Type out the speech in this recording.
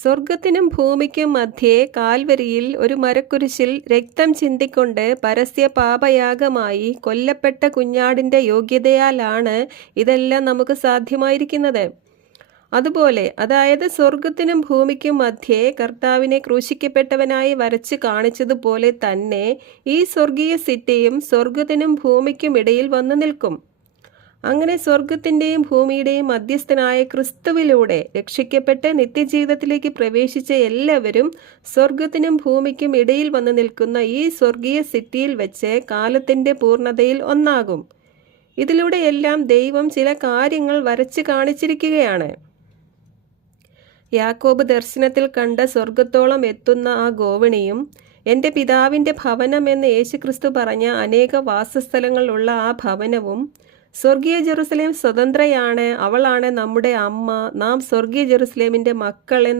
സ്വർഗത്തിനും ഭൂമിക്കും മധ്യേ കാൽവരിയിൽ ഒരു മരക്കുരിശിൽ രക്തം ചിന്തിക്കൊണ്ട് പരസ്യ പാപയാഗമായി കൊല്ലപ്പെട്ട കുഞ്ഞാടിൻ്റെ യോഗ്യതയാലാണ് ഇതെല്ലാം നമുക്ക് സാധ്യമായിരിക്കുന്നത്. അതുപോലെ, അതായത് സ്വർഗത്തിനും ഭൂമിക്കും മധ്യേ കർത്താവിനെ ക്രൂശിക്കപ്പെട്ടവനായി വരച്ച് കാണിച്ചതുപോലെ തന്നെ ഈ സ്വർഗീയ സിറ്റിയും സ്വർഗത്തിനും ഭൂമിക്കും ഇടയിൽ വന്നു നിൽക്കും. അങ്ങനെ സ്വർഗത്തിൻ്റെയും ഭൂമിയുടെയും മധ്യസ്ഥനായ ക്രിസ്തുവിലൂടെ രക്ഷിക്കപ്പെട്ട് നിത്യജീവിതത്തിലേക്ക് പ്രവേശിച്ച എല്ലാവരും സ്വർഗത്തിനും ഭൂമിക്കും ഇടയിൽ വന്നു നിൽക്കുന്ന ഈ സ്വർഗീയ സിറ്റിയിൽ വെച്ച് കാലത്തിൻ്റെ പൂർണ്ണതയിൽ ഒന്നാകും. ഇതിലൂടെ എല്ലാം ദൈവം ചില കാര്യങ്ങൾ വരച്ച് കാണിച്ചിരിക്കുകയാണ്. യാക്കോബ് ദർശനത്തിൽ കണ്ട സ്വർഗത്തോളം എത്തുന്ന ആ ഗോവണിയും എൻ്റെ പിതാവിൻ്റെ ഭവനം എന്ന് യേശുക്രിസ്തു പറഞ്ഞ അനേക വാസസ്ഥലങ്ങളുള്ള ആ ഭവനവും, സ്വർഗീയ ജെറുസലേം സ്വതന്ത്രയാണ്, അവളാണ് നമ്മുടെ അമ്മ, നാം സ്വർഗീയ ജെറുസലേമിൻ്റെ മക്കൾ എന്ന്